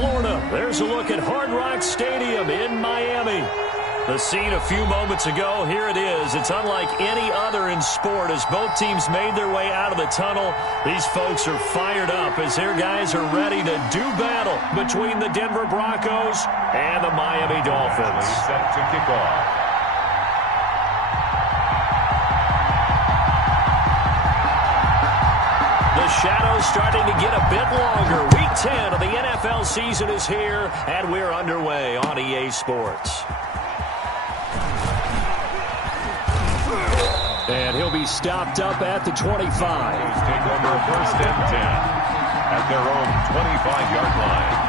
Florida. There's a look at Hard Rock Stadium in Miami. The scene a few moments ago, here it is. It's unlike any other in sport as both teams made their way out of the tunnel. These folks are fired up as their guys are ready to do battle between the Denver Broncos and the Miami Dolphins. Set to kick off. The shadow's starting to get a bit longer. Week 10 of the NFL season is here, and we're underway on EA Sports. And he'll be stopped up at the 25. Take over 1st and 10 at their own 25-yard line.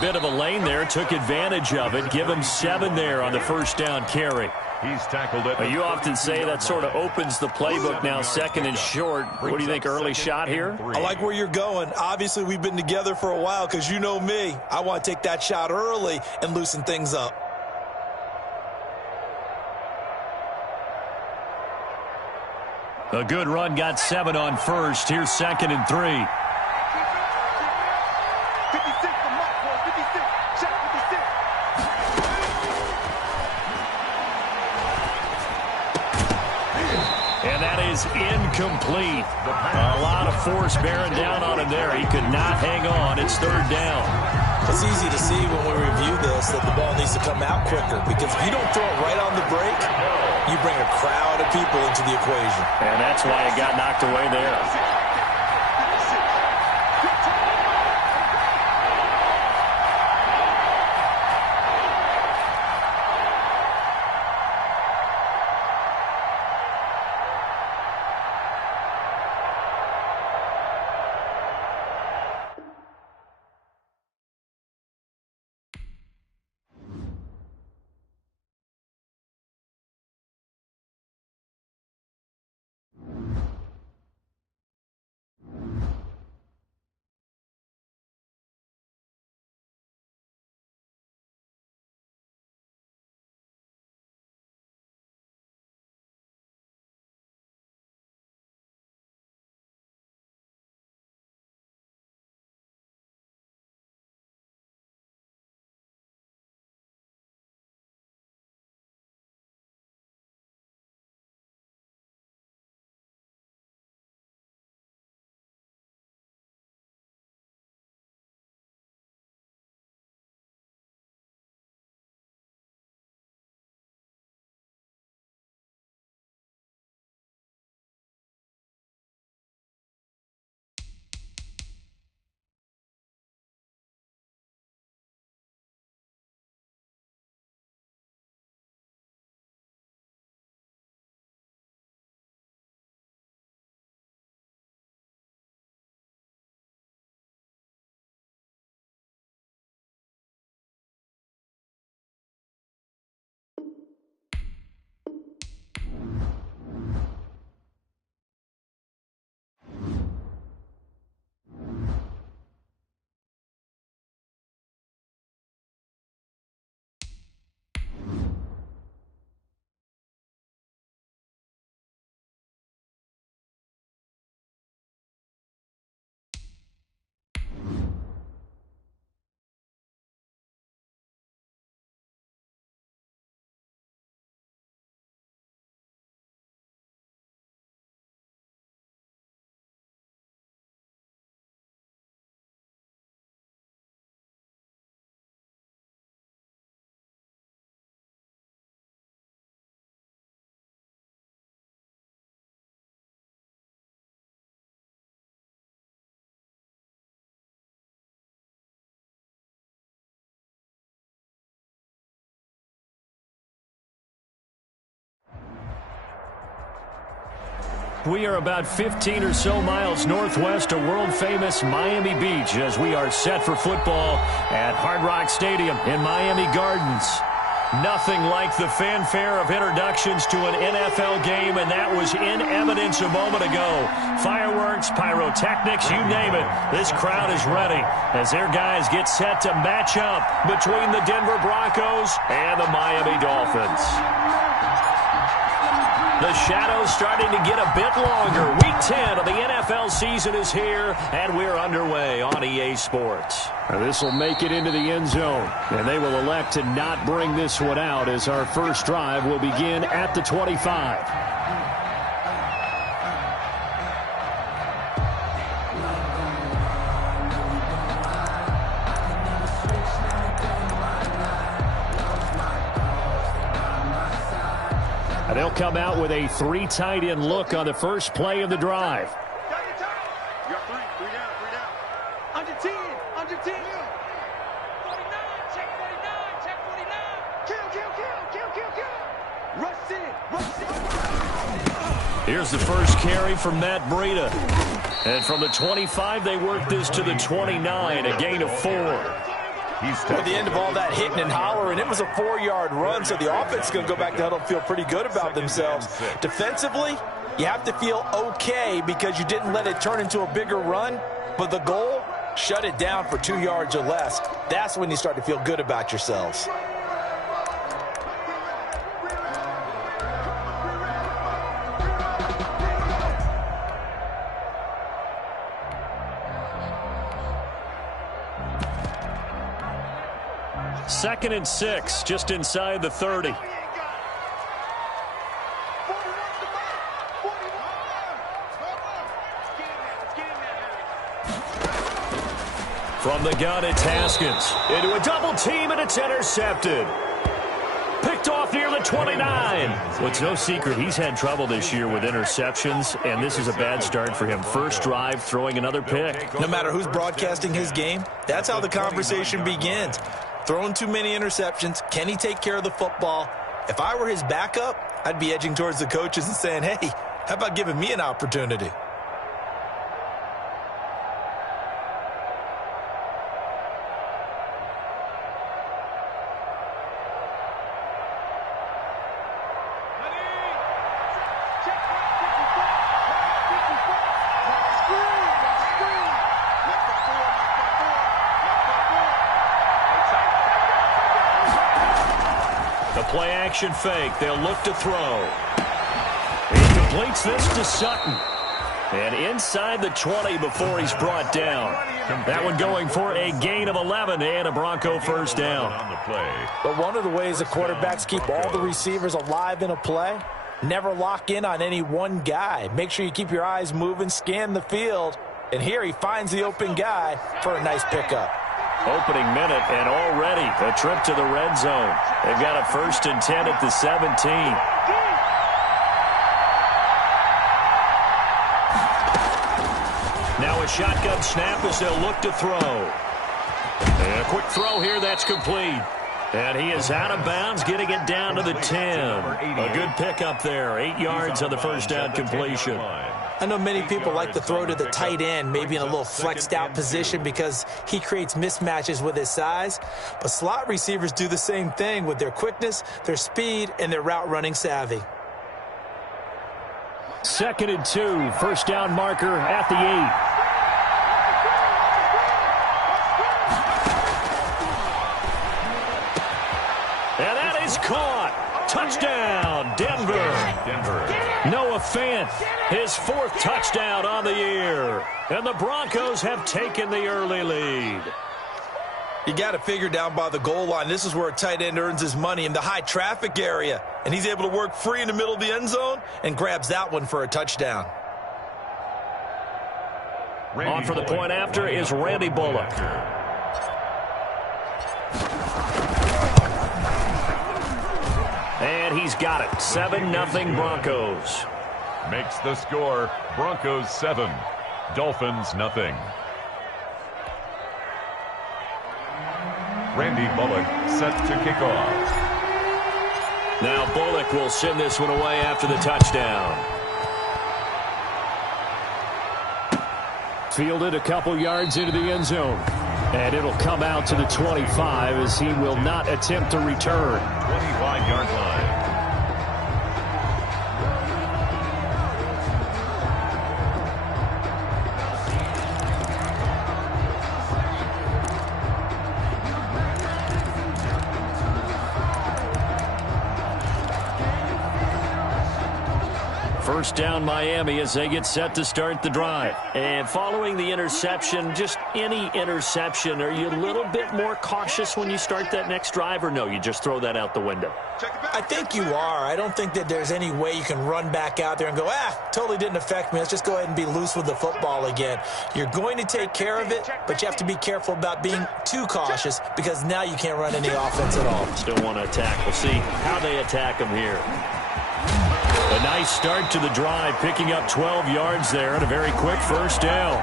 Bit of a lane there, took advantage of it. Give him 7 there on the first down carry. He's tackled it. You often say that sort of opens the playbook now, 2nd and short. What do you think, early shot here? I like where you're going. Obviously, we've been together for a while because you know me. I want to take that shot early and loosen things up. A good run, got 7 on first. Here's 2nd and 3. Incomplete. A lot of force bearing down on him there. He could not hang on. It's 3rd down. It's easy to see when we review this that the ball needs to come out quicker because if you don't throw it right on the break, you bring a crowd of people into the equation. And that's why it got knocked away there. We are about 15 or so miles northwest of world-famous Miami Beach as we are set for football at Hard Rock Stadium in Miami Gardens. Nothing like the fanfare of introductions to an NFL game, and that was in evidence a moment ago. Fireworks, pyrotechnics, you name it. This crowd is ready as their guys get set to match up between the Denver Broncos and the Miami Dolphins. The shadow's starting to get a bit longer. Week 10 of the NFL season is here, and we're underway on EA Sports. This will make it into the end zone, and they will elect to not bring this one out as our first drive will begin at the 25. They'll come out with a 3 tight end look on the first play of the drive. You got three down. Under 10. 49, check 49. Kill. Rush in. Here's the first carry from Matt Breida. And from the 25, they work this to the 29, a gain of 4. At the end of all that hitting and hollering, it was a 4-yard run, so the offense is going to go back to huddle and feel pretty good about themselves. Defensively, you have to feel okay because you didn't let it turn into a bigger run, but the goal, shut it down for 2 yards or less. That's when you start to feel good about yourselves. Second and 6, just inside the 30. From the gun, it's Haskins. Into a double team, and it's intercepted. Picked off near the 29. Well, it's no secret he's had trouble this year with interceptions, and this is a bad start for him. First drive, throwing another pick. No matter who's broadcasting his game, that's how the conversation begins. Throwing too many interceptions. Can he take care of the football? If I were his backup, I'd be edging towards the coaches and saying, hey, how about giving me an opportunity? Play-action fake. They'll look to throw. He completes this to Sutton. And inside the 20 before he's brought down. That one going for a gain of 11 and a Bronco first down. But one of the ways the quarterbacks keep all the receivers alive in a play, never lock in on any one guy. Make sure you keep your eyes moving, scan the field. And here he finds the open guy for a nice pickup. Opening minute, and already a trip to the red zone. They've got a 1st and 10 at the 17. Now a shotgun snap as they'll look to throw. And a quick throw here, that's complete. And he is out of bounds, getting it down to the 10. A good pickup there, 8 yards on the first down completion. I know many people like to throw to the tight end, maybe in a little flexed out position because he creates mismatches with his size. But slot receivers do the same thing with their quickness, their speed, and their route running savvy. 2nd and 2, first down marker at the 8. And that is caught. Touchdown, Denver. Noah Fant, his 4th touchdown on the year. And the Broncos have taken the early lead. You got to figure down by the goal line. This is where a tight end earns his money in the high traffic area. And he's able to work free in the middle of the end zone and grabs that one for a touchdown. On for the point after is Randy Bullock. And he's got it. 7-0 Broncos. Makes the score Broncos 7, Dolphins nothing. Randy Bullock set to kick off. Now Bullock will send this one away after the touchdown. Fielded a couple yards into the end zone. And it'll come out to the 25 as he will not attempt to return. 25-yard line. First down Miami as they get set to start the drive. And following the interception, just any interception, are you a little bit more cautious when you start that next drive, or no, you just throw that out the window? I think you are. I don't think that there's any way you can run back out there and go, totally didn't affect me. Let's just go ahead and be loose with the football again. You're going to take care of it, but you have to be careful about being too cautious because now you can't run any offense at all. Still want to attack. We'll see how they attack them here. A nice start to the drive, picking up 12 yards there and a very quick first down.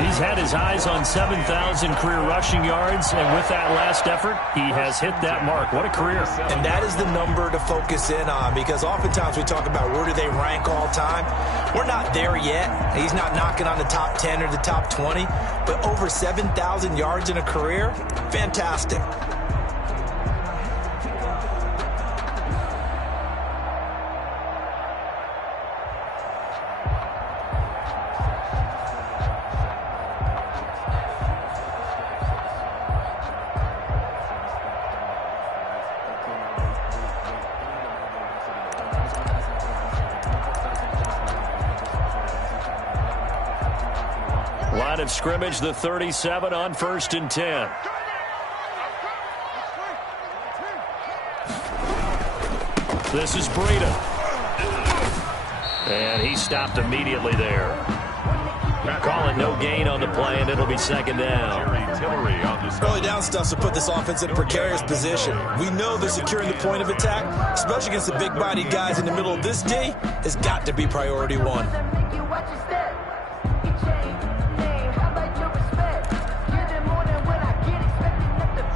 He's had his eyes on 7,000 career rushing yards, and with that last effort, he has hit that mark. What a career. And that is the number to focus in on, because oftentimes we talk about where do they rank all time. We're not there yet. He's not knocking on the top 10 or the top 20, but over 7,000 yards in a career, fantastic. Line of scrimmage, the 37 on 1st and 10. This is Breida. And he stopped immediately there. Call it no gain on the play, and it'll be second down. Early down stuff to put this offense in a precarious position. We know they're securing the point of attack, especially against the big-bodied guys in the middle of this D, has got to be priority one.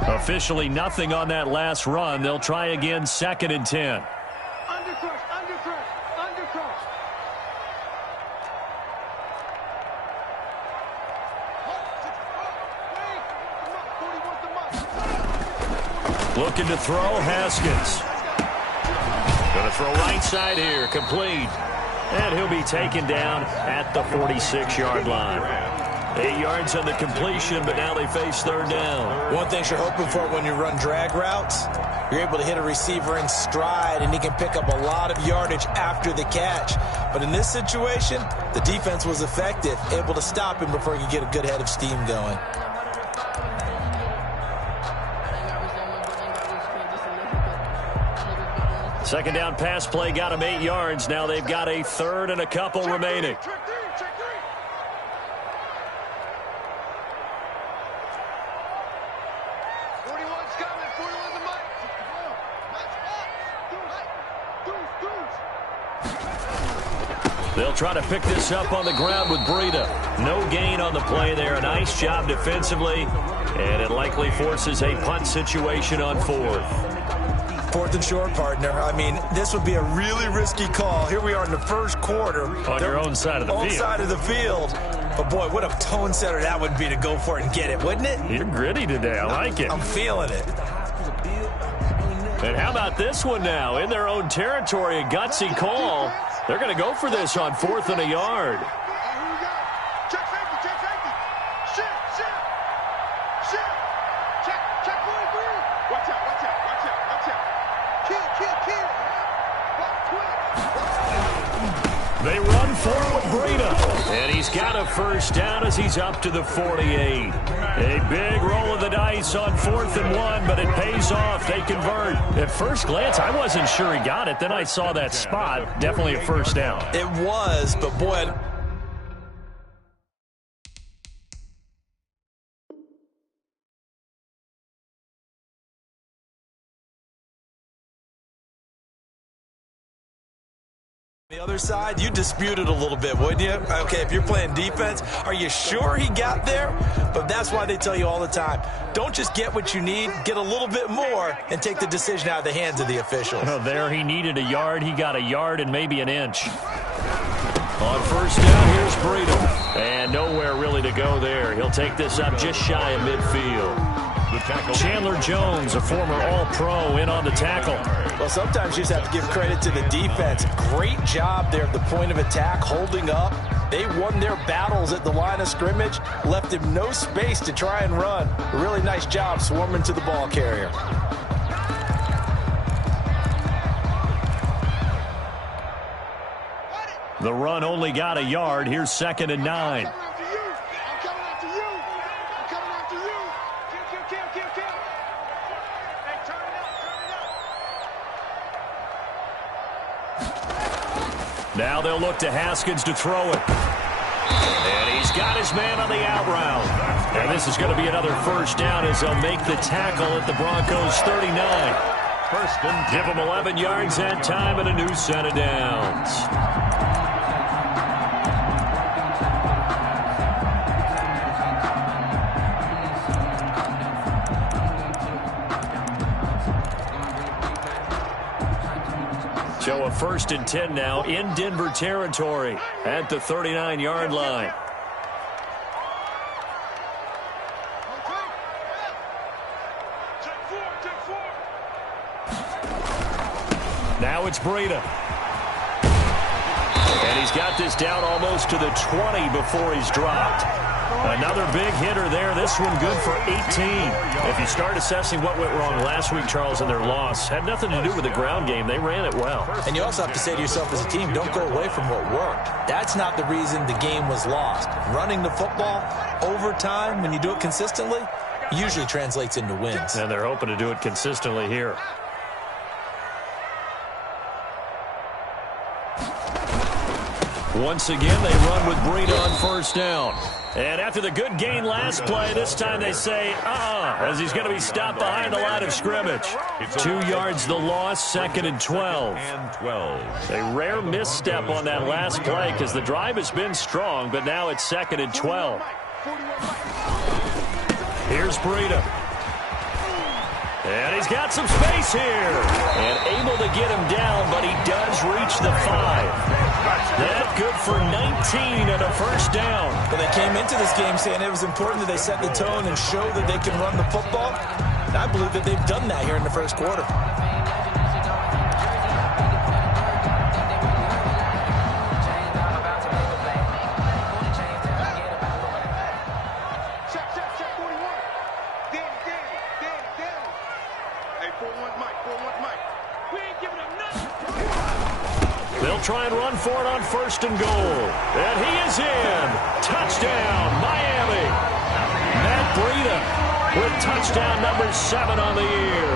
Officially nothing on that last run. They'll try again, 2nd and 10. Looking to throw, Haskins. Going to throw right side here, complete. And he'll be taken down at the 46-yard line. 8 yards on the completion, but now they face 3rd down. One thing you're hoping for when you run drag routes, you're able to hit a receiver in stride, and he can pick up a lot of yardage after the catch. But in this situation, the defense was effective, able to stop him before he could get a good head of steam going. Second down pass play got him 8 yards. Now they've got a 3rd and a couple remaining. They'll try to pick this up on the ground with Breida. No gain on the play there. A nice job defensively, and it likely forces a punt situation on 4th. 4th and short, partner. I mean, this would be a really risky call. Here we are in the first quarter. On your own side of the field. Own side of the field. But, boy, what a tone setter that would be to go for it and get it, wouldn't it? You're gritty today. I like it. I'm feeling it. And how about this one now? In their own territory, a gutsy call. They're going to go for this on 4th and a yard. They run forward with Breida. And he's got a first down as he's up to the 48. A big roll of the dice on 4th and 1, but it pays off. They convert. At first glance, I wasn't sure he got it. Then I saw that spot. Definitely a first down. It was, but boy, the other side, you dispute it a little bit, wouldn't you? Okay, if you're playing defense, are you sure he got there? But that's why they tell you all the time, don't just get what you need, get a little bit more and take the decision out of the hands of the officials. Well, there he needed a yard. He got a yard and maybe an inch. On first down, here's Breida. And nowhere really to go there. He'll take this up just shy of midfield. Chandler Jones, a former All-Pro, in on the tackle. Well, sometimes you just have to give credit to the defense. Great job there at the point of attack, holding up. They won their battles at the line of scrimmage, left him no space to try and run. A really nice job swarming to the ball carrier. The run only got a yard. Here's 2nd and 9. Now they'll look to Haskins to throw it. And he's got his man on the out route. And this is going to be another first down as they'll make the tackle at the Broncos 39. First and give them 11 yards that time and a new set of downs. So a 1st and 10 now in Denver territory at the 39-yard line. Now it's Breida. And he's got this down almost to the 20 before he's dropped. Another big hitter there. This one good for 18. If you start assessing what went wrong last week, Charles, in their loss, had nothing to do with the ground game. They ran it well. And you also have to say to yourself as a team, don't go away from what worked. That's not the reason the game was lost. Running the football over time, when you do it consistently, usually translates into wins. And they're hoping to do it consistently here. Once again, they run with Breida on first down. And after the good gain last play, this time they say, as he's going to be stopped behind the line of scrimmage. 2 yards the loss, 2nd and 12. A rare misstep on that last play because the drive has been strong, but now it's 2nd and 12. Here's Breida. And he's got some space here. And able to get him down, but he does reach the 5. That good for 19 and a first down. Well, they came into this game saying it was important that they set the tone and show that they can run the football. And I believe that they've done that here in the first quarter. They'll try and run for it on 1st and goal. And he is in. Touchdown, Miami. Matt Breida with touchdown number 7 on the year.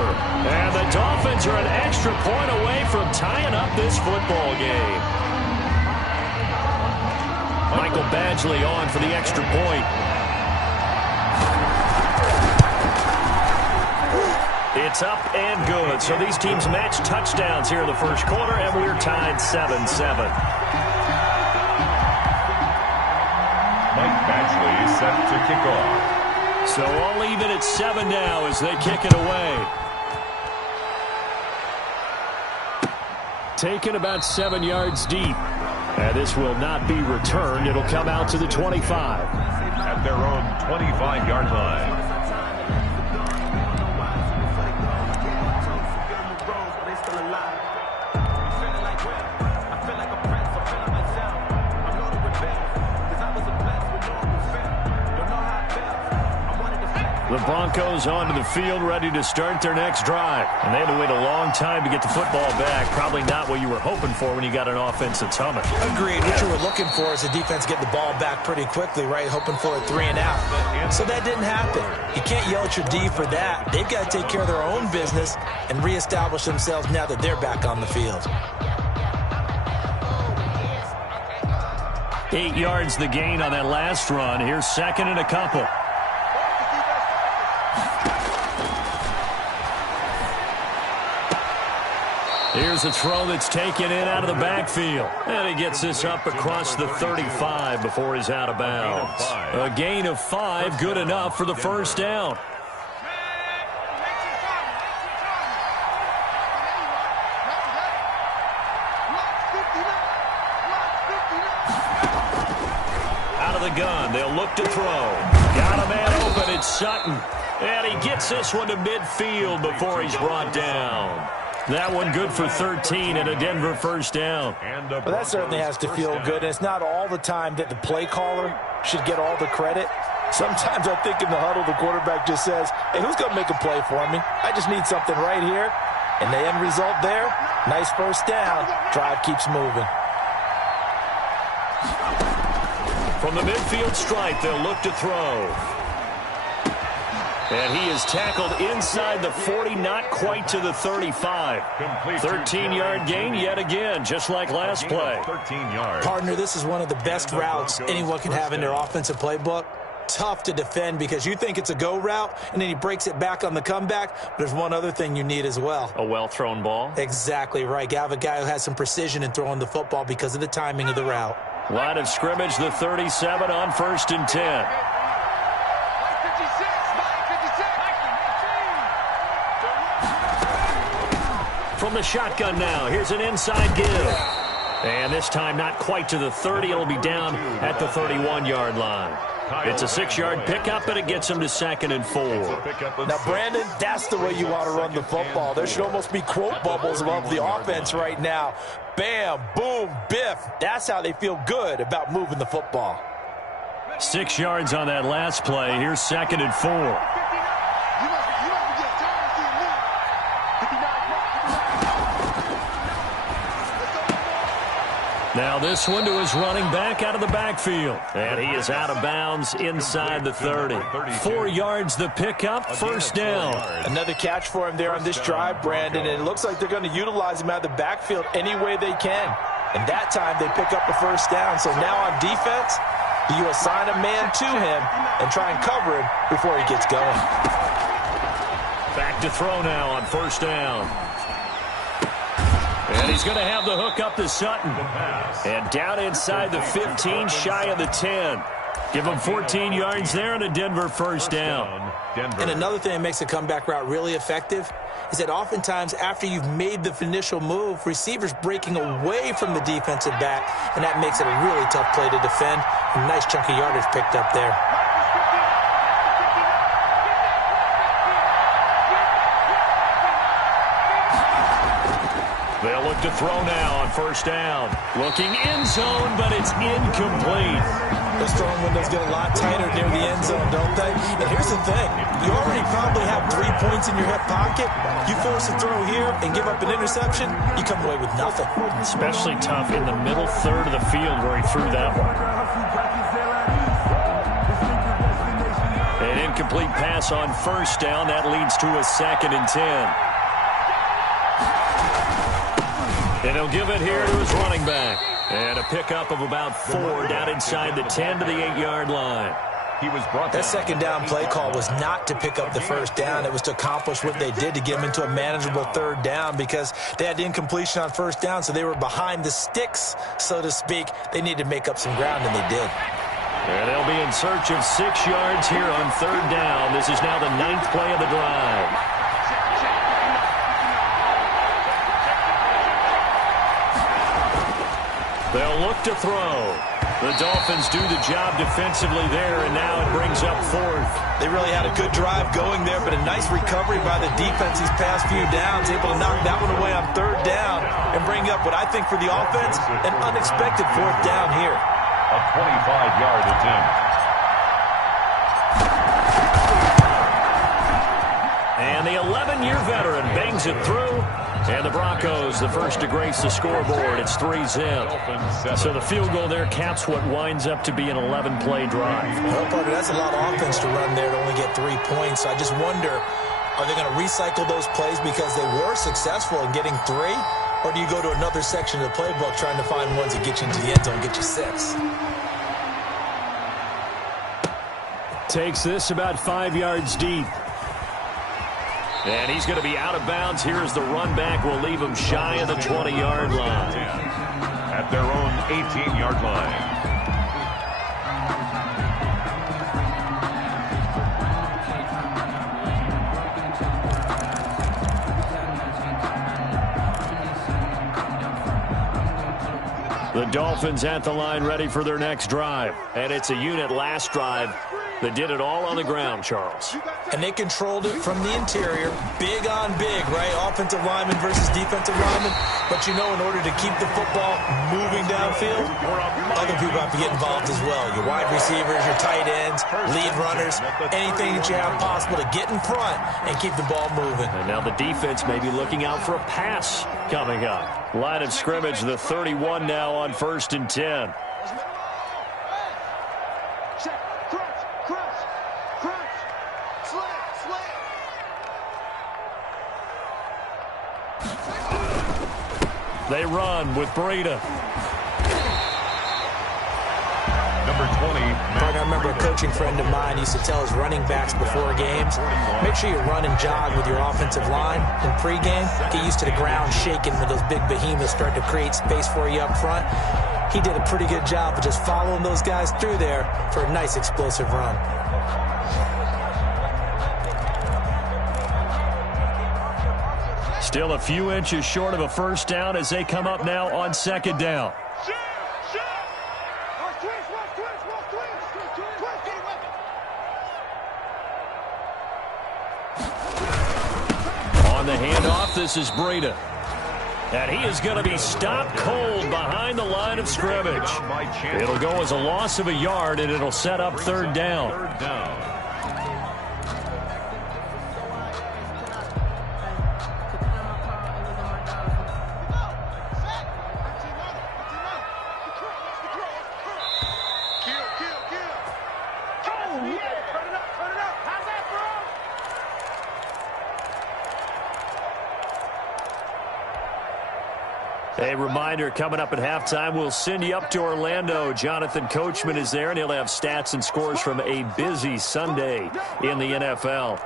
And the Dolphins are an extra point away from tying up this football game. Michael Badgley on for the extra point. It's up and good. So these teams match touchdowns here in the first quarter, and we're tied 7-7. Mike Badgley is set to kick off. So all even at 7 now as they kick it away. Taken about 7 yards deep. And this will not be returned. It'll come out to the 25. At their own 25-yard line. The Broncos onto the field, ready to start their next drive. And they had to wait a long time to get the football back. Probably not what you were hoping for when you got an offense that's humming. Agreed. What you were looking for is the defense get the ball back pretty quickly, right? Hoping for a 3 and out. So that didn't happen. You can't yell at your D for that. They've got to take care of their own business and reestablish themselves now that they're back on the field. 8 yards the gain on that last run. Here's 2nd and a couple. Here's a throw that's taken in out of the backfield. And he gets this up across the 35 before he's out of bounds. A gain of 5, good enough for the first down. of the gun. They'll look to throw. Got a man open. It's Sutton. And he gets this one to midfield before he's brought down. That one good for 13 and a Denver first down. Well, that certainly has to feel good. And it's not all the time that the play caller should get all the credit. Sometimes I think in the huddle, the quarterback just says, hey, who's going to make a play for me? I just need something right here. And the end result there, nice first down. Drive keeps moving. From the midfield stripe, they'll look to throw. And he is tackled inside the 40, not quite to the 35. 13-yard gain yet again, just like last play. 13 yards. Partner, this is one of the best routes anyone can have in their offensive playbook. Tough to defend because you think it's a go route, and then he breaks it back on the comeback. But there's one other thing you need as well. A well-thrown ball. Exactly right. You have a guy who has some precision in throwing the football because of the timing of the route. Line of scrimmage, the 37 on 1st and 10. From the shotgun now, here's an inside give. And this time not quite to the 30. It'll be down at the 31-yard line. It's a 6-yard pickup, and it gets him to 2nd and 4. Now, Brandon, that's the way you want to run the football. There should almost be quote bubbles above the offense right now. Bam, boom, biff. That's how they feel good about moving the football. 6 yards on that last play. Here's 2nd and 4. Now this one to his running back out of the backfield. And he is out of bounds inside the 30. 4 yards the pickup, first down. Another catch for him there on this drive, Brandon. And it looks like they're going to utilize him out of the backfield any way they can. And that time they pick up the first down. So now on defense, you assign a man to him and try and cover him before he gets going. Back to throw now on first down. And he's going to have the hook up to Sutton. And down inside the 15, shy of the 10. Give him 14 yards there and a Denver first down. And another thing that makes a comeback route really effective is that oftentimes after you've made the initial move, receivers breaking away from the defensive back, and that makes it a really tough play to defend. A nice chunk of yardage picked up there. They'll look to throw now on first down. Looking end zone, but it's incomplete. Those throwing windows get a lot tighter near the end zone, don't they? And here's the thing. You already probably have 3 points in your hip pocket. You force a throw here and give up an interception, you come away with nothing. Especially tough in the middle third of the field where he threw that one. An incomplete pass on first down. That leads to a 2nd and 10. And he'll give it here to his running back. And a pickup of about 4 down inside the 10 to the 8-yard line. That second down play call was not to pick up the first down. It was to accomplish what they did to get them into a manageable third down because they had incompletion on first down, so they were behind the sticks, so to speak. They needed to make up some ground, and they did. And they'll be in search of 6 yards here on third down. This is now the 9th play of the drive. They'll look to throw. The Dolphins do the job defensively there, and now it brings up 4th. They really had a good drive going there, but a nice recovery by the defense these past few downs, able to knock that one away on third down and bring up what I think for the offense, an unexpected 4th down here. A 25-yard attempt. And the 11-year veteran bangs it through. And the Broncos, the first to grace the scoreboard. It's 3-zip. So the field goal there caps what winds up to be an 11-play drive. Well, Parker, that's a lot of offense to run there to only get 3 points. So I just wonder, are they going to recycle those plays because they were successful in getting 3? Or do you go to another section of the playbook trying to find ones that get you into the end zone and get you 6? Takes this about 5 yards deep. And he's going to be out of bounds. Here's the run back. Will leave him shy of the 20-yard line. At their own 18-yard line. The Dolphins at the line ready for their next drive. And it's a unit last drive that did it all on the ground, Charles. And they controlled it from the interior, big on big, right? Offensive lineman versus defensive lineman. But you know, in order to keep the football moving downfield, other people have to get involved as well. Your wide receivers, your tight ends, lead runners, anything that you have possible to get in front and keep the ball moving. And now the defense may be looking out for a pass coming up. Line of scrimmage, the 31 now on 1st and 10. They run with Breida. Number 20. I remember a coaching friend of mine used to tell his running backs before games, make sure you run and jog with your offensive line in pregame. Get used to the ground shaking when those big behemoths start to create space for you up front. He did a pretty good job of just following those guys through there for a nice explosive run. Still a few inches short of a first down as they come up now on 2nd down. On the handoff, this is Breida. And he is going to be stopped cold behind the line of scrimmage. It'll go as a loss of a yard, and it'll set up 3rd down. A reminder, coming up at halftime, we'll send you up to Orlando. Jonathan Coachman is there, and he'll have stats and scores from a busy Sunday in the NFL.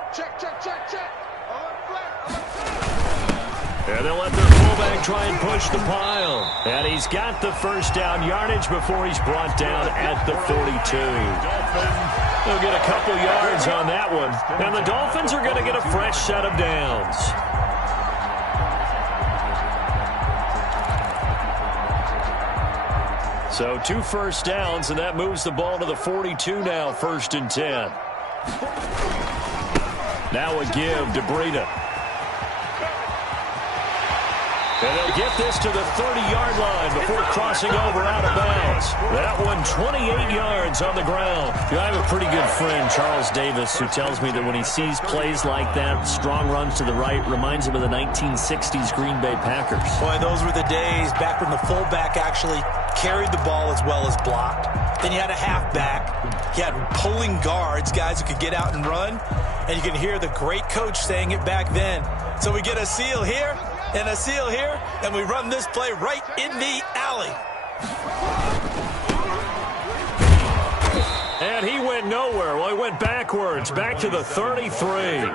And they'll let their fullback try and push the pile. And he's got the first down yardage before he's brought down at the 42. They'll get a couple yards on that one. And the Dolphins are going to get a fresh set of downs. So 2 first downs, and that moves the ball to the 42 now, 1st and 10. Now a give to Breida. And they'll get this to the 30-yard line before crossing over out of bounds. That one 28 yards on the ground. I have a pretty good friend, Charles Davis, who tells me that when he sees plays like that, strong runs to the right, reminds him of the 1960s Green Bay Packers. Boy, those were the days back when the fullback actually carried the ball as well as blocked. Then you had a halfback. You had pulling guards, guys who could get out and run. And you can hear the great coach saying it back then. So we get a seal here and a seal here, and we run this play right in the alley. And he went nowhere. Well, he went backwards, back to the 33.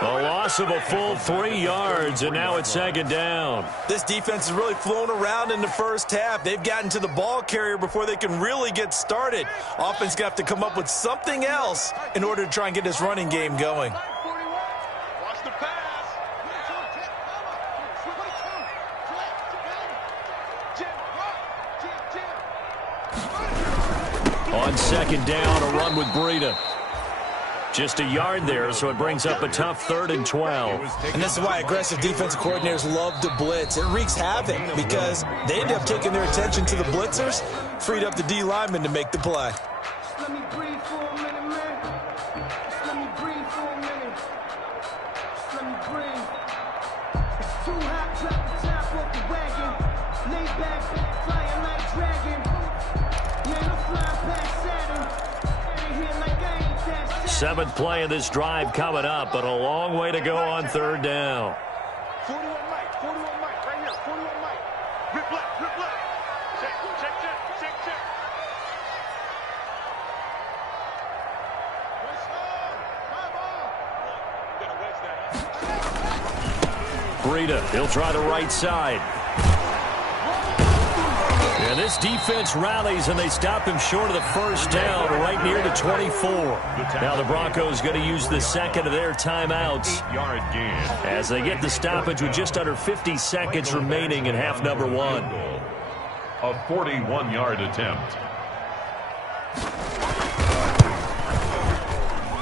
A loss of a full 3 yards, and now it's 2nd down. This defense is really flown around in the first half. They've gotten to the ball carrier before they can really get started. Offense got to come up with something else in order to try and get this running game going. Watch the pass. On 2nd down, a run with Breida. Just a yard there, so it brings up a tough 3rd and 12. And this is why aggressive defensive coordinators love to blitz. It wreaks havoc because they end up taking their attention to the blitzers, freed up the D lineman to make the play. Let me breathe for a minute, man. Just let me breathe for a minute. Just let me breathe. It's too hot, drop the top off the wagon. Lay back, flying like dragon. Man, I'm flying past Saturn. Out of here like I ain't that sad. 7th play of this drive coming up, but a long way to go on 3rd down. 41 Mike, right here, 41 Mike. Rip left, rip left. Check. Breida, he'll try the right side. And this defense rallies, and they stop him short of the first down, right near the 24. Now the Broncos going to use the second of their timeouts as they get the stoppage with just under 50 seconds remaining in half number 1. A 41-yard attempt.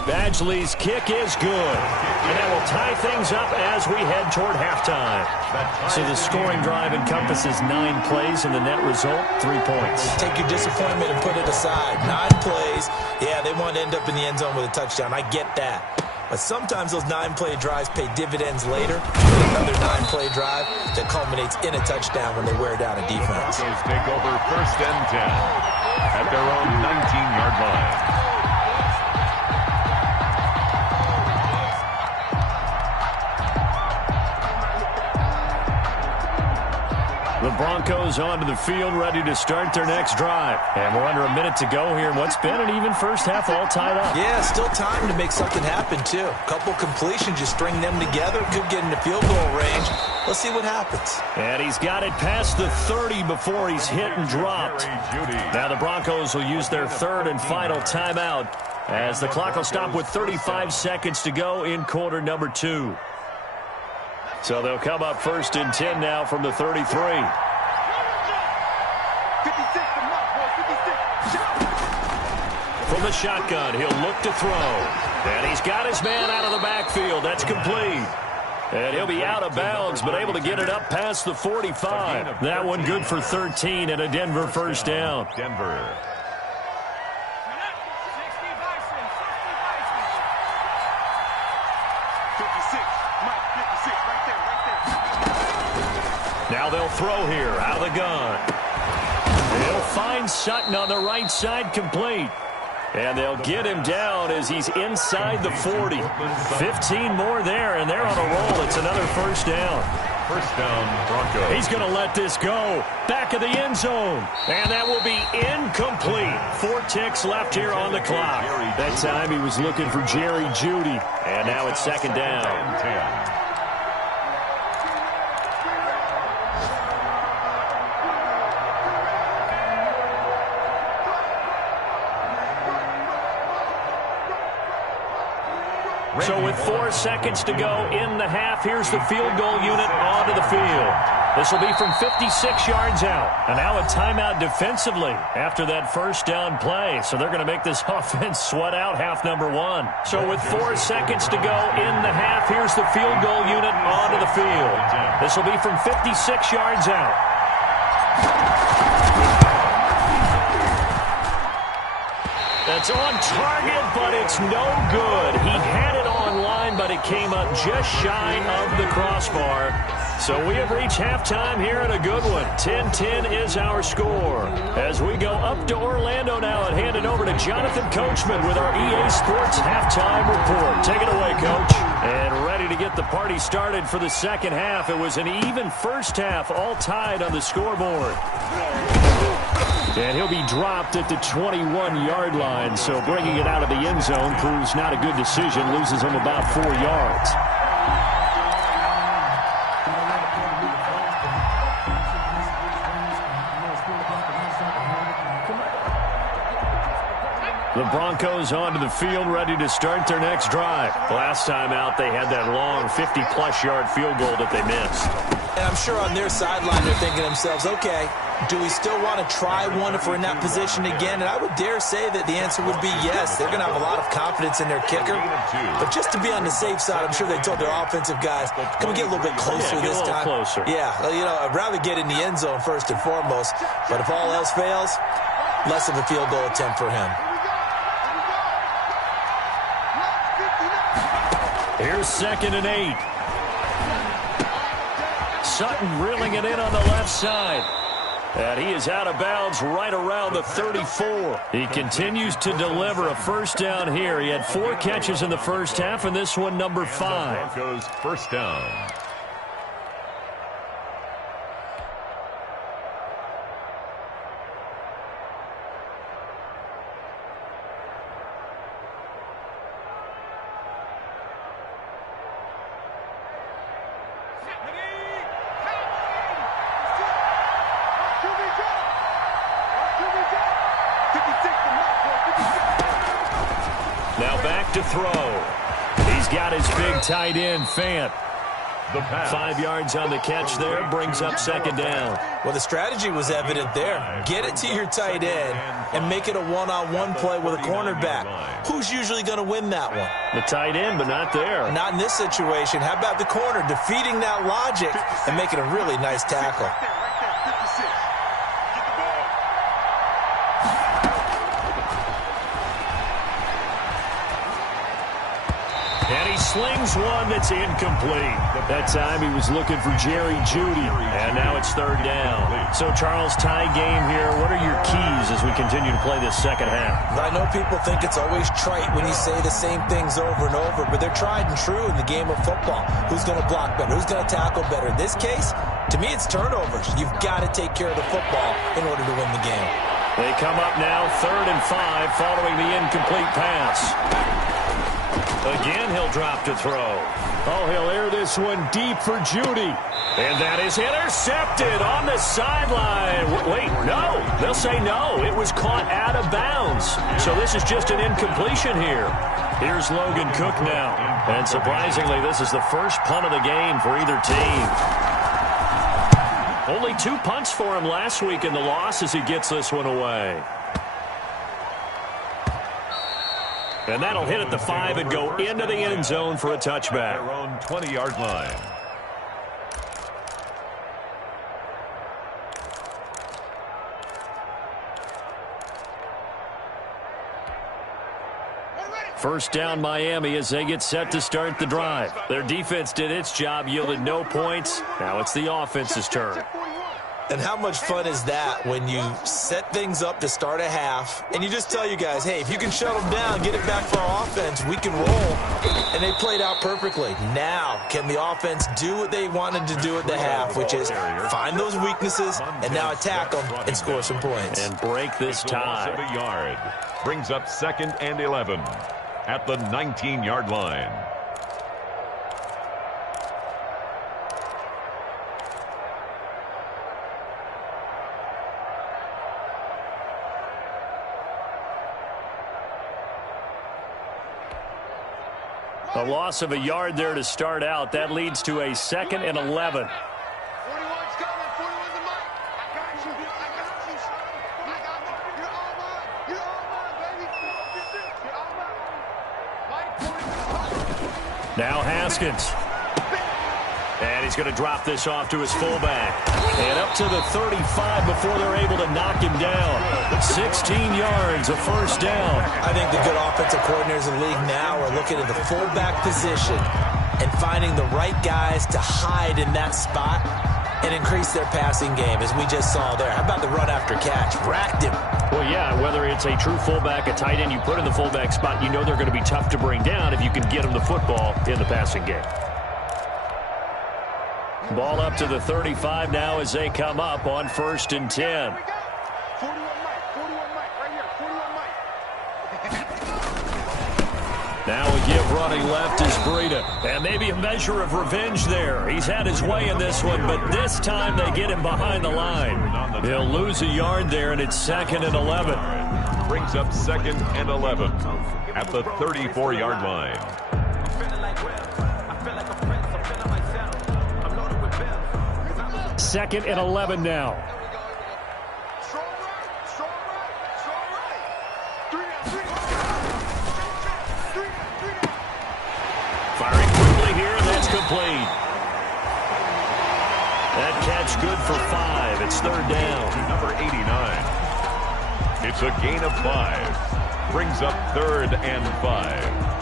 Badgley's kick is good. And that will tie things up as we head toward halftime. So the scoring drive encompasses 9 plays, and the net result, 3 points. Take your disappointment and put it aside. 9 plays. Yeah, they want to end up in the end zone with a touchdown. I get that. But sometimes those 9-play drives pay dividends later. Another 9-play drive that culminates in a touchdown when they wear down a defense. Broncos take over 1st and 10 at their own 19-yard line. The Broncos onto the field, ready to start their next drive. And we're under a minute to go here in what's been an even first half, all tied up. Yeah, still time to make something happen, too. A couple completions, you string them together, could get into field goal range. Let's see what happens. And he's got it past the 30 before he's hit and dropped. Now the Broncos will use their 3rd and final timeout as the clock will stop with 35 seconds to go in quarter number 2. So they'll come up 1st and 10 now from the 33. 56 to mark, boy, 56. From the shotgun, he'll look to throw. And he's got his man out of the backfield. That's complete. And he'll be out of bounds, but able to get it up past the 45. That one good for 13 and a Denver first down. Denver. Now they'll throw here out of the gun. They'll find Sutton on the right side, complete. And they'll get him down as he's inside the 40. 15 more there, and they're on a roll. It's another first down. First down, Broncos. He's going to let this go. Back of the end zone. And that will be incomplete. 4 ticks left here on the clock. That time he was looking for Jerry Jeudy. And now it's 2nd down. 10. So with 4 seconds to go in the half, here's the field goal unit onto the field. This will be from 56 yards out. And now a timeout defensively after that first down play. So they're going to make this offense sweat out half number 1. So with 4 seconds to go in the half, here's the field goal unit onto the field. This will be from 56 yards out. That's on target, but it's no good. He had it on line, but it came up just shy of the crossbar. So we have reached halftime here in a good one. 10-10 is our score. As we go up to Orlando now and hand it over to Jonathan Coachman with our EA Sports Halftime Report. Take it away, Coach. And ready to get the party started for the second half. It was an even first half, all tied on the scoreboard. And he'll be dropped at the 21-yard line, so bringing it out of the end zone proves not a good decision, loses him about 4 yards. The Broncos onto the field, ready to start their next drive. Last time out, they had that long 50-plus yard field goal that they missed. And I'm sure on their sideline they're thinking to themselves, okay, do we still want to try one if we're in that position again? And I would dare say that the answer would be yes. They're going to have a lot of confidence in their kicker. But just to be on the safe side, I'm sure they told their offensive guys, can we get a little bit closer this time? Closer. Yeah, you know, I'd rather get in the end zone first and foremost. But if all else fails, less of a field goal attempt for him. Here's 2nd and 8. Sutton reeling it in on the left side. And he is out of bounds right around the 34. He continues to deliver a first down here. He had 4 catches in the first half, and this one number 5. Broncos first down. Now back to throw. He's got his big tight end, Fant. The pass. 5 yards on the catch there, brings up second down. Well, the strategy was evident there. Get it to your tight end and make it a one-on-one play with a cornerback. Who's usually going to win that one? The tight end, but not there. Not in this situation. How about the corner defeating that logic and making a really nice tackle? And he slings one that's incomplete. That time he was looking for Jerry Jeudy. And now it's third down. So, Charles, tie game here. What are your keys as we continue to play this second half? I know people think it's always trite when you say the same things over and over, but they're tried and true in the game of football. Who's going to block better? Who's going to tackle better? In this case, to me, it's turnovers. You've got to take care of the football in order to win the game. They come up now 3rd and 5 following the incomplete pass. Again, he'll drop to throw. Oh, he'll air this one deep for Jeudy. And that is intercepted on the sideline. Wait, no. They'll say no. It was caught out of bounds. So this is just an incompletion here. Here's Logan Cook now. And surprisingly, this is the first punt of the game for either team. Only 2 punts for him last week in the loss as he gets this one away. And that'll hit at the 5 and go into the end zone for a touchback. Their own 20-yard line. First down Miami as they get set to start the drive. Their defense did its job, yielded no points. Now it's the offense's turn. And how much fun is that when you set things up to start a half and you just tell you guys, hey, if you can shut them down, get it back for our offense, we can roll. And they played out perfectly. Now, can the offense do what they wanted to do at the half, which is find those weaknesses and now attack them and score some points. And break this tie. A yard. Brings up 2nd and 11 at the 19-yard line. A loss of a yard there to start out. That leads to a 2nd and 11. 41's coming. 41's the mic. I got you. I got you. I got you. You're all mine. You're all mine, baby. You're all mine. Now Haskins. And he's going to drop this off to his fullback. And up to the 35 before they're able to knock him down. 16 yards, a first down. I think the good offensive coordinators in the league now are looking at the fullback position and finding the right guys to hide in that spot and increase their passing game, as we just saw there. How about the run after catch? Racked him. Well, yeah, whether it's a true fullback, a tight end you put in the fullback spot, you know they're going to be tough to bring down if you can get them the football in the passing game. Ball up to the 35 now as they come up on 1st and 10. 41 Mike. 41 Mike. Right here. 41 Mike. Now a give running left is Breida. And maybe a measure of revenge there. He's had his way in this one, but this time they get him behind the line. He'll lose a yard there, and it's 2nd and 11. Brings up 2nd and 11 at the 34-yard line. 2nd and 11 now. Strong right. Strong right. Strong right. 3 down. 3 down. 3 down. Firing quickly here, and that's complete. That catch good for 5. It's 3rd down. To number 89. It's a gain of 5. Brings up 3rd and 5.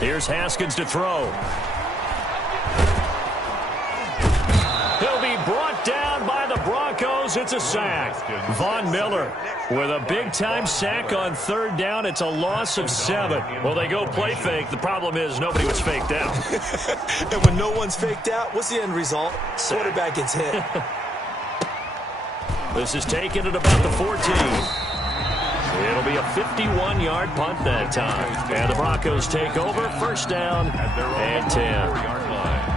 Here's Haskins to throw. He'll be brought down by the Broncos. It's a sack. Von Miller with a big-time sack on 3rd down. It's a loss of 7. Well, they go play fake. The problem is nobody was faked out. And when no one's faked out, what's the end result? Quarterback gets hit. This is taken at about the 14. It'll be a 51-yard punt that time. And the Broncos take over, first down and 10. 4-yard line.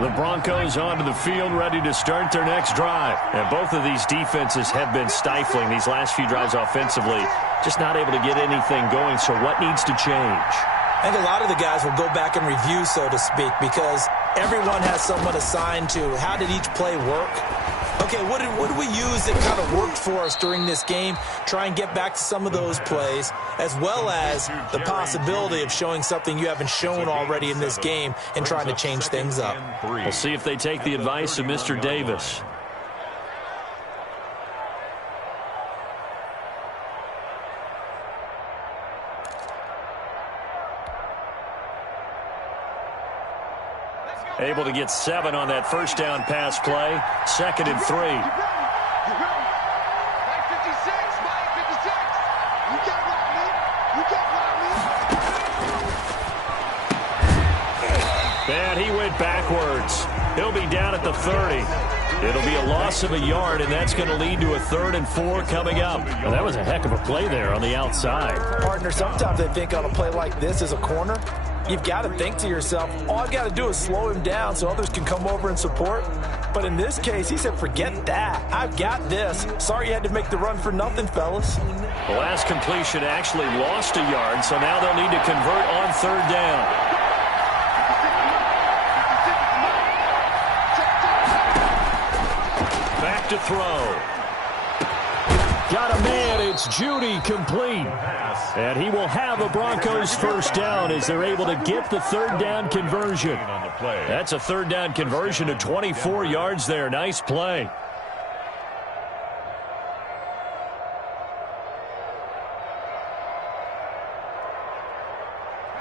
The Broncos onto the field, ready to start their next drive. And both of these defenses have been stifling these last few drives offensively. Just not able to get anything going, so what needs to change? I think a lot of the guys will go back and review, so to speak, because everyone has someone assigned to how did each play work. Okay, what did we use that kind of worked for us during this game? Try and get back to some of those plays, as well as the possibility of showing something you haven't shown already in this game and trying to change things up. We'll see if they take the advice of Mr. Davis. Able to get 7 on that first down pass play. 2nd and 3. Mike 56, Mike 56. You can't block me. You can't block me. And he went backwards. He'll be down at the 30. It'll be a loss of a yard, and that's going to lead to a 3rd and 4 coming up. Well, that was a heck of a play there on the outside. Partner, sometimes I think on a play like this as a corner, you've got to think to yourself, all I've got to do is slow him down so others can come over and support. But in this case, he said, forget that. I've got this. Sorry you had to make the run for nothing, fellas. The last completion actually lost a yard, so now they'll need to convert on 3rd down. Back to throw. Got a man. It's Judy, complete. And he will have a Broncos first down as they're able to get the 3rd down conversion. That's a 3rd down conversion to 24 yards there. Nice play.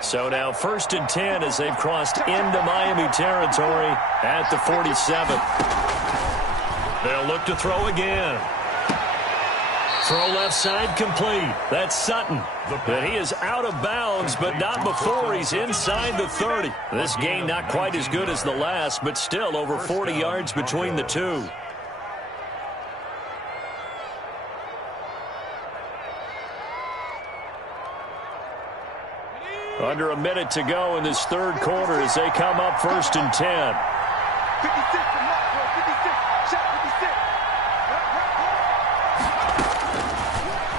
So now 1st and 10 as they've crossed into Miami territory at the 47. They'll look to throw again. Throw left side complete. That's Sutton. But he is out of bounds, but not before he's inside the 30. This gain not quite as good as the last, but still over 40 yards between the two. Under a minute to go in this 3rd quarter as they come up 1st and 10. 56 from Mark, bro. 56. Shot 56.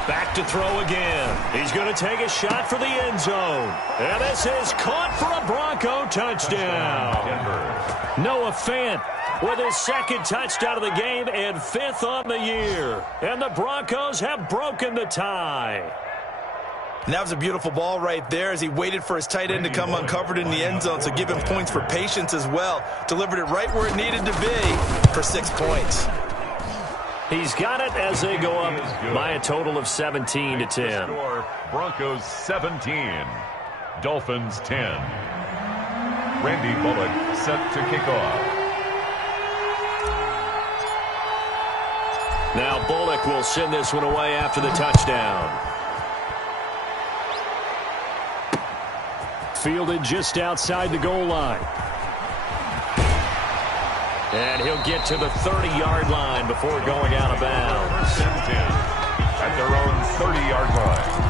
Back to throw again. He's going to take a shot for the end zone. And this is caught for a Bronco touchdown. Noah Fant with his 2nd touchdown of the game and 5th on the year. And the Broncos have broken the tie. And that was a beautiful ball right there as he waited for his tight end to come uncovered in the end zone, so give him points for patience as well. Delivered it right where it needed to be for 6 points. He's got it as they go up by a total of 17 to 10. Broncos 17, Dolphins 10. Randy Bullock set to kick off. Now Bullock will send this one away after the touchdown. Fielded just outside the goal line. And he'll get to the 30-yard line before going out of bounds. At their own 30-yard line.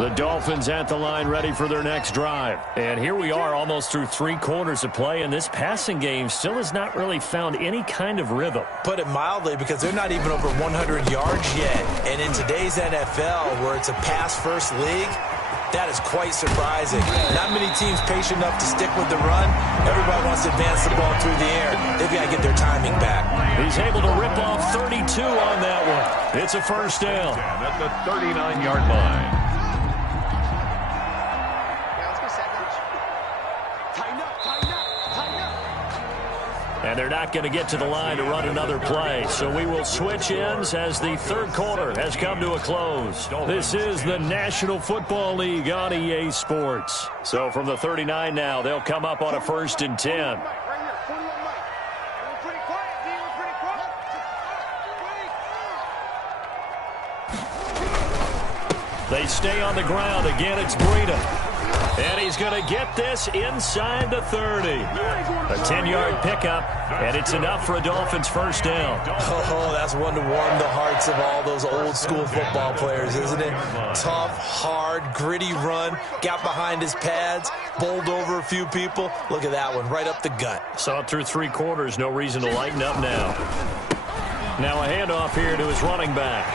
The Dolphins at the line ready for their next drive. And here we are almost through 3 quarters of play, and this passing game still has not really found any kind of rhythm. Put it mildly, because they're not even over 100 yards yet. And in today's NFL, where it's a pass-first league, that is quite surprising. Not many teams patient enough to stick with the run. Everybody wants to advance the ball through the air. They've got to get their timing back. He's able to rip off 32 on that one. It's a first down. At the 39-yard line. And they're not going to get to the line to run another play. So we will switch ends as the 3rd quarter has come to a close. This is the National Football League on EA Sports. So from the 39 now, they'll come up on a 1st and 10. They stay on the ground. Again, it's Breida. And he's going to get this inside the 30. A 10-yard pickup, and it's enough for a Dolphins first down. Oh, that's one to warm the hearts of all those old-school football players, isn't it? Tough, hard, gritty run, got behind his pads, bowled over a few people. Look at that one, right up the gut. Saw it through 3 quarters, no reason to lighten up now. Now a handoff here to his running back.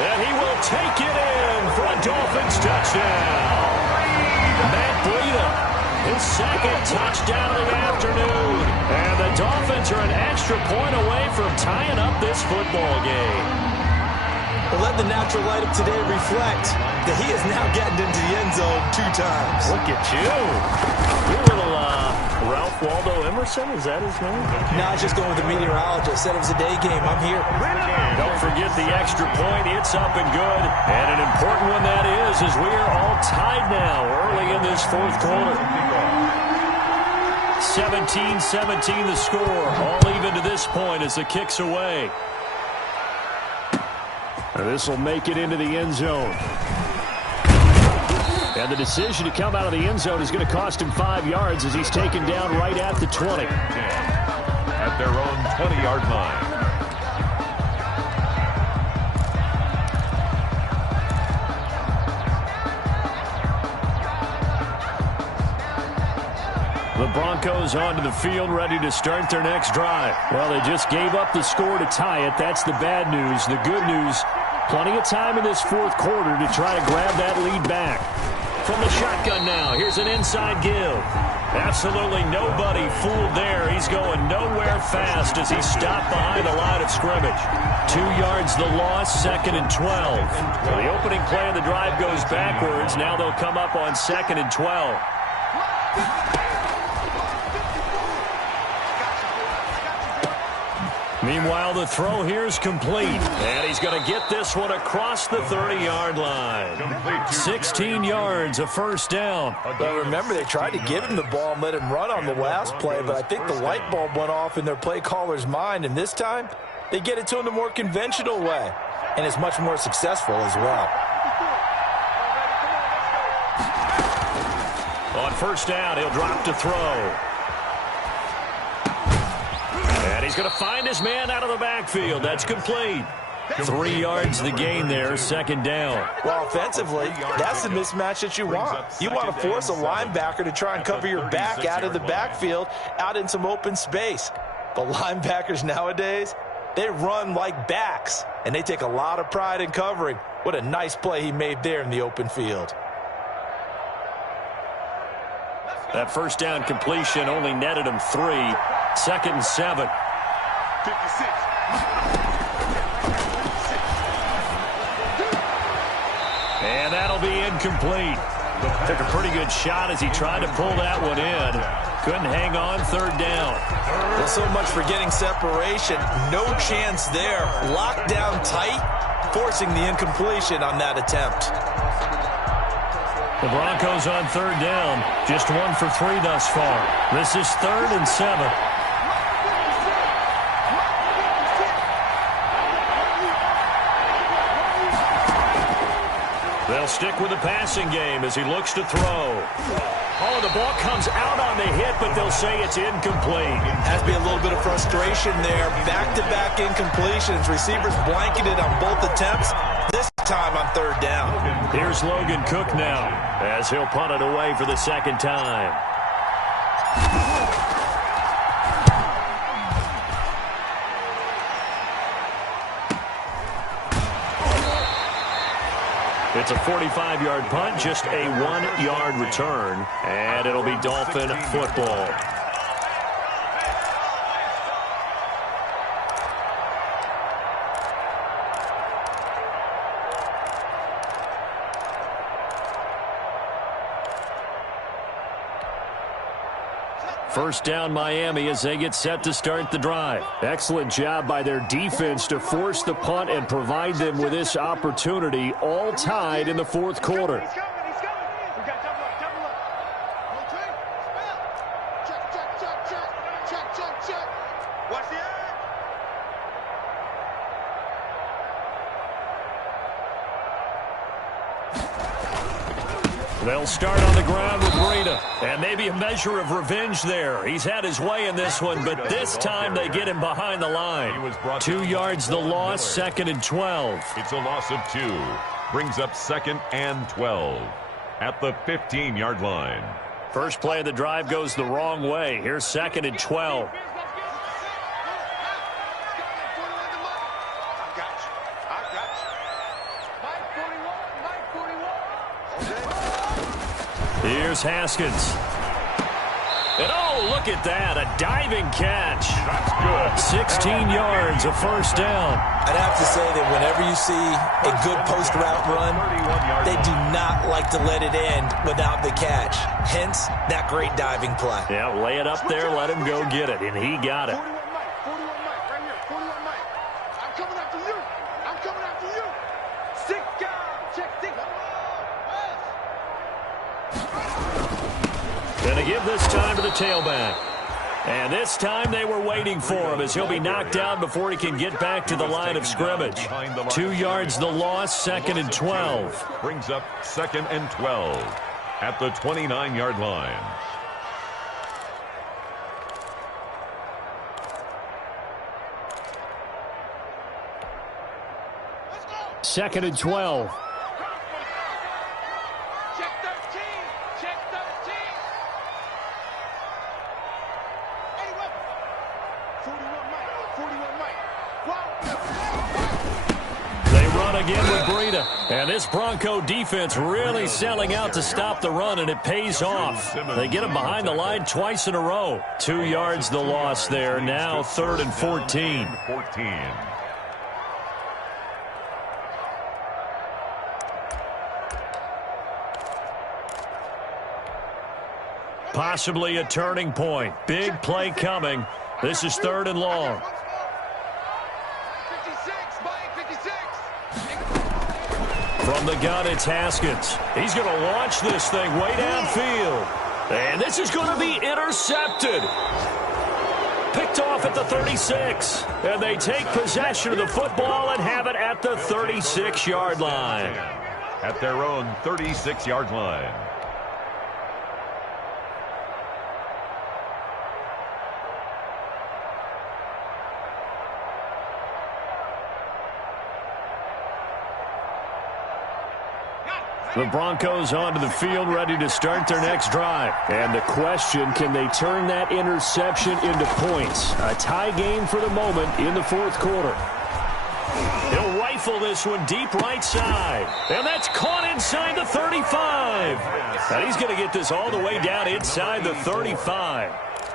And he will take it in for a Dolphins touchdown. Matt Breida, his second touchdown of the afternoon. And the Dolphins are an extra point away from tying up this football game. Well, let the natural light of today reflect that he is now getting into the end zone 2 times. Look at you. You're a little Ralph Waldo Emerson, is that his name? No, I was just going with the meteorologist. Said it was a day game. I'm here. Don't forget the extra point. It's up and good. And an important one that is, as we are all tied now early in this fourth quarter. 17-17 the score. All even to this point as the kick's away. And this will make it into the end zone. And the decision to come out of the end zone is going to cost him 5 yards as he's taken down right at the 20. At their own 20-yard line. The Broncos onto the field, ready to start their next drive. Well, they just gave up the score to tie it. That's the bad news. The good news, plenty of time in this fourth quarter to try to grab that lead back. From the shotgun now, here's an inside give. Absolutely nobody fooled there. He's going nowhere fast as he's stopped behind the line of scrimmage. 2 yards the loss, 2nd and 12. Well, the opening play of the drive goes backwards. Now they'll come up on 2nd and 12. Meanwhile, the throw here is complete. And he's going to get this one across the 30-yard line. 16 yards, a first down. Well, remember, they tried to give him the ball and let him run on the last play, but I think the light bulb went off in their play caller's mind, and this time they get it to him the more conventional way, and it's much more successful as well. On first down, he'll drop to throw. And he's going to find his man out of the backfield. That's complete. 3 yards the gain there, 2nd down. Well, offensively, that's the mismatch that you want. You want to force a linebacker to try and cover your back out of the backfield, out in some open space. But linebackers nowadays, they run like backs, and they take a lot of pride in covering. What a nice play he made there in the open field. That first down completion only netted him 3. 2nd and 7. 56. And that'll be incomplete. Took a pretty good shot as he tried to pull that one in. Couldn't hang on, 3rd down. Well, so much for getting separation. No chance there. Locked down tight, forcing the incompletion on that attempt. The Broncos on 3rd down. Just 1 for 3 thus far. This is 3rd and 7. They'll stick with the passing game as he looks to throw. Oh, the ball comes out on the hit, but they'll say it's incomplete. Has to be a little bit of frustration there. Back-to-back incompletions. Receivers blanketed on both attempts. This time on 3rd down. Here's Logan Cook now as he'll punt it away for the 2nd time. It's a 45-yard punt, just a 1-yard return, and it'll be Dolphin football. First down Miami as they get set to start the drive. Excellent job by their defense to force the punt and provide them with this opportunity, all tied in the fourth quarter. He's coming. We got double up. Check. Watch the eye. They'll start on the ground with Breida. And maybe a measure of revenge there. He's had his way in this one, but this time they get him behind the line. 2 yards the loss, 2nd and 12. It's a loss of 2. Brings up 2nd and 12 at the 15-yard line. First play of the drive goes the wrong way. Here's 2nd and 12. Here's Haskins. And oh, look at that, a diving catch. That's good. 16 yards, a first down. I'd have to say that whenever you see a good post route run, they do not like to let it end without the catch. Hence, that great diving play. Yeah, lay it up there, let him go get it, and he got it. 41 Mike, right here, 41 Mike. I'm coming after you. I'm coming after you. 6 guys. Check 6. Gonna give this time to the tailback. And this time they were waiting for him as he'll be knocked down before he can get back to the line of scrimmage. 2 yards the loss, 2nd and 12. Brings up 2nd and 12 at the 29-yard line. Second and 12. Check 13. Check 13. 81. 41 Mike. 41 Mike. They run again with Breida. And this Bronco defense really selling out to stop the run, and it pays off. They get him behind the line twice in a row. 2 yards the loss there. Now 3rd and 14. Possibly a turning point. Big play coming. This is 3rd and long. 56. Mike, 56. From the gun, it's Haskins. He's going to launch this thing way downfield. And this is going to be intercepted. Picked off at the 36. And they take possession of the football and have it at the 36-yard line. At their own 36-yard line. The Broncos onto the field, ready to start their next drive. And the question, can they turn that interception into points? A tie game for the moment in the 4th quarter. He'll rifle this one deep right side. And that's caught inside the 35. And he's going to get this all the way down inside the 35.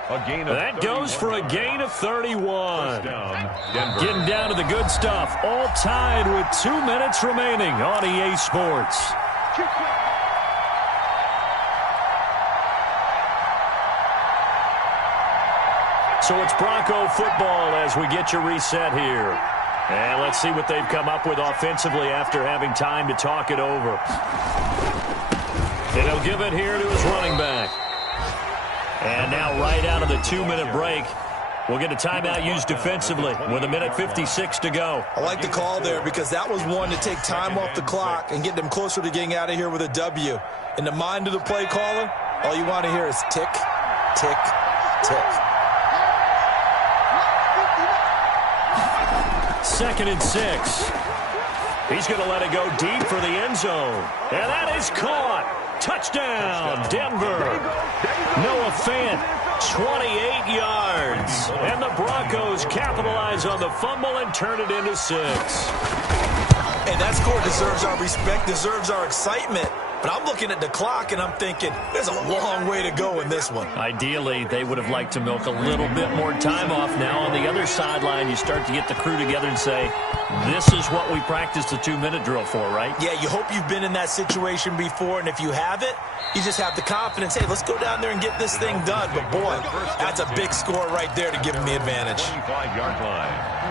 That goes for a gain of 31. Getting down to the good stuff. All tied with 2 minutes remaining on EA Sports. So it's Bronco football as we get you reset here. And let's see what they've come up with offensively after having time to talk it over. And he'll give it here to his running back. And now right out of the 2-minute break, we'll get a timeout used defensively with 1:56 to go. I like the call there because that was one to take time off the clock and get them closer to getting out of here with a W. In the mind of the play caller, all you want to hear is tick, tick, tick. 2nd and 6. He's going to let it go deep for the end zone. And that is caught. Touchdown, Denver. Noah Fant, 28 yards. And the Broncos capitalize on the fumble and turn it into 6. Hey, that score deserves our respect, deserves our excitement. But I'm looking at the clock, and I'm thinking, there's a long way to go in this one. Ideally, they would have liked to milk a little bit more time off. Now, on the other sideline, you start to get the crew together and say, this is what we practiced the 2-minute drill for, right? Yeah, you hope you've been in that situation before, and if you haven't, you just have the confidence, hey, let's go down there and get this thing done. But, boy, that's a big score right there to give them the advantage. 25-yard line.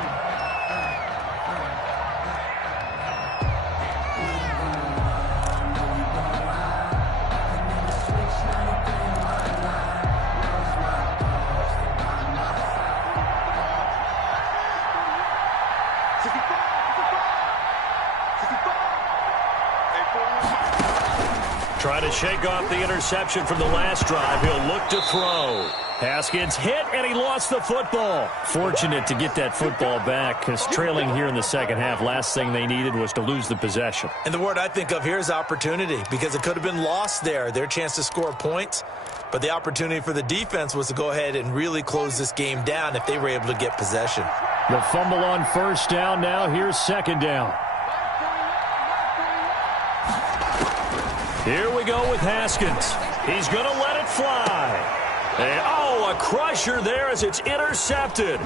Try to shake off the interception from the last drive. He'll look to throw. Haskins hit, and he lost the football. Fortunate to get that football back, because trailing here in the second half, last thing they needed was to lose the possession. And the word I think of here is opportunity, because it could have been lost there, their chance to score points. But the opportunity for the defense was to go ahead and really close this game down if they were able to get possession. The fumble on first down now. Here's second down. Here we go with Haskins. He's going to let it fly. And, a crusher there as it's intercepted.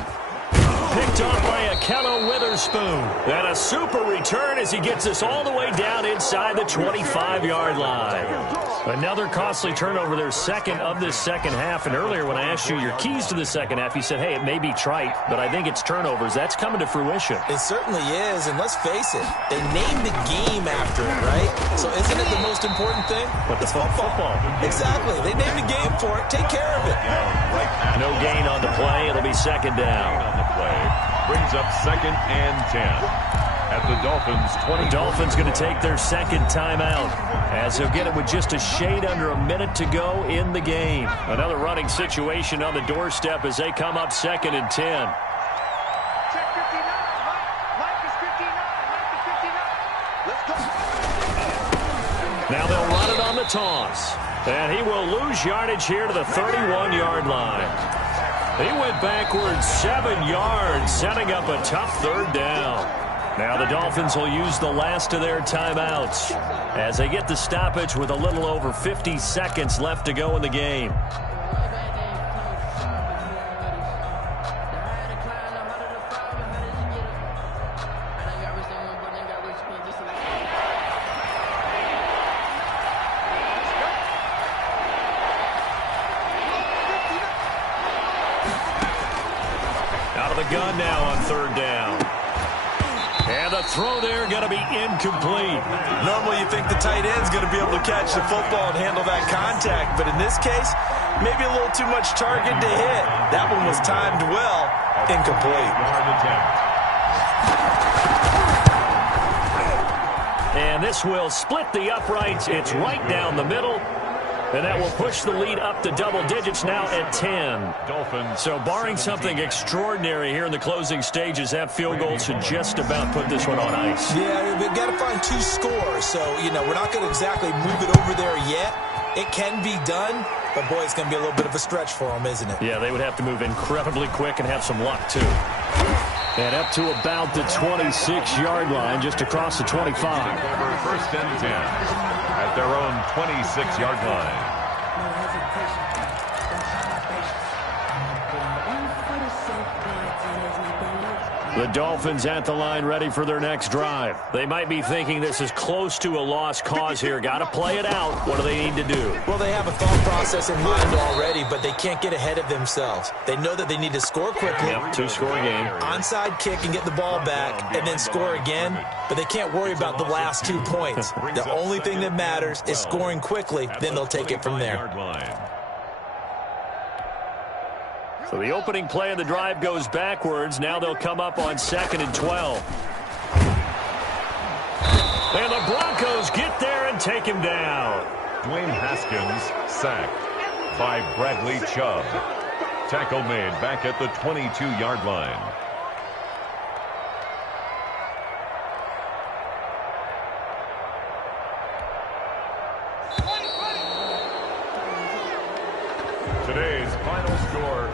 Picked up by Akello Witherspoon. And a super return as he gets us all the way down inside the 25-yard line. Another costly turnover, their second of this second half. And earlier when I asked you your keys to the second half, you said, hey, it may be trite, but I think it's turnovers. That's coming to fruition. It certainly is, and let's face it, they named the game after it, right? So isn't it the most important thing? But it's football. Exactly. They named the game for it. Take care of it. No gain on the play. It'll be second down. On the play. Brings up 2nd and 10 at the Dolphins' 20. The Dolphins going to take their second timeout as they'll get it with just a shade under a minute to go in the game. Another running situation on the doorstep as they come up 2nd and 10. Check 59. Mike is 59. Mike is 59. Let's go. Now they'll run it on the toss. And he will lose yardage here to the 31-yard line. He went backwards 7 yards, setting up a tough third down. Now the Dolphins will use the last of their timeouts as they get the stoppage with a little over 50 seconds left to go in the game. Out of the gun now on third down. And the throw there going to be incomplete. Normally you think the tight end's going to be able to catch the football and handle that contact, but in this case, maybe a little too much target to hit. That one was timed well. Incomplete. And this will split the uprights. It's right down the middle. And that will push the lead up to double digits now at 10. Dolphins. So barring something extraordinary here in the closing stages, that field goal should just about put this one on ice. Yeah, we've got to find 2 scores. So, we're not going to exactly move it over there yet. It can be done, but boy, it's going to be a little bit of a stretch for them, isn't it? Yeah, they would have to move incredibly quick and have some luck, too. And up to about the 26-yard line, just across the 25. Over 1st and 10 at their own 26-yard line. The Dolphins at the line ready for their next drive. They might be thinking this is close to a lost cause here. Got to play it out. What do they need to do? Well, they have a thought process in mind already, but they can't get ahead of themselves. They know that they need to score quickly. Yep, 2-score game. Onside kick and get the ball back and then score again, but they can't worry about the last 2 points. The only thing that matters is scoring quickly, then they'll take it from there. So the opening play of the drive goes backwards. Now they'll come up on 2nd and 12. And the Broncos get there and take him down. Dwayne Haskins sacked by Bradley Chubb. Tackle made back at the 22-yard line. Today's final score,